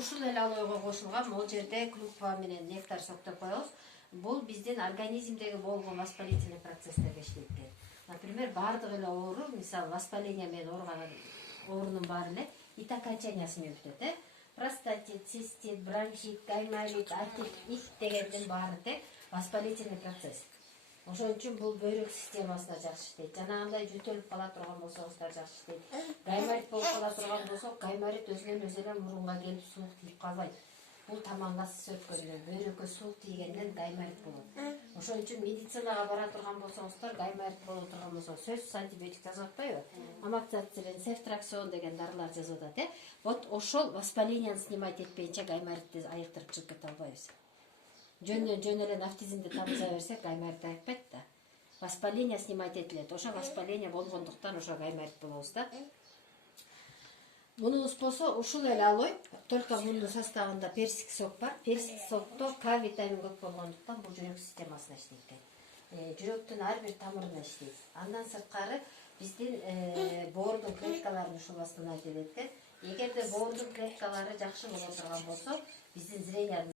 ушул эле алойго кошулган могул жерде клюква менен нектар соктоп коебуз. Бул биздин организмдеги болгон воспалительный процесстерге иштейт экен. Например, баардык эле оору, мисалы воспаление менен ооруган оорунун баары эле ит окончаниясы менен бүтөт, простатит, цистит, бронхит, гайморит, ит дегендин баары тең воспалительный процесс. Ошон үчүн бул бөйрөк системасына жакшы иштейт. Жанагындай жөтөлүп кала турган болсоңуздар жакшы иштейт. Гайморит болуп кала турган болсо, гайморит өзүнөн өзү эле мурунга келип суук тийип калбайт. Бул тамаңга сөткөндөн, бөйрөккө суук тийгенден гайморит болот. Ошон үчүн медицинага бара турган болсоңуздар, гайморит боло турган болсо, сөзсүз антибиотик жазып атпайбы? Амоксициллин, цефтраксон деген дарылар жазып атат, Вот ошол воспалениени снимать этпейинче гайморитти айыктырып чыгып кете албайбыз. Жөн эле нафтизинди тамыза берсек, гайморит айыкпайт да. Воспаление снимать этилет. Ошо воспаление болгондуктан ошо гайморит болобуз да. Мунубуз болсо ушул эле алой, только мунун составында персик сок бар. Персик сокто К витамин көп болгондуктан бул жүрөк системасына иштейт экен. Жүрөктүн ар бир тамырына иштейт. Андан сырткары биздин боордун клеткаларын ушул восстанавливать этет экен. Эгерде боордун клеткалары жакшы боло турган болсо, биздин зрениябыз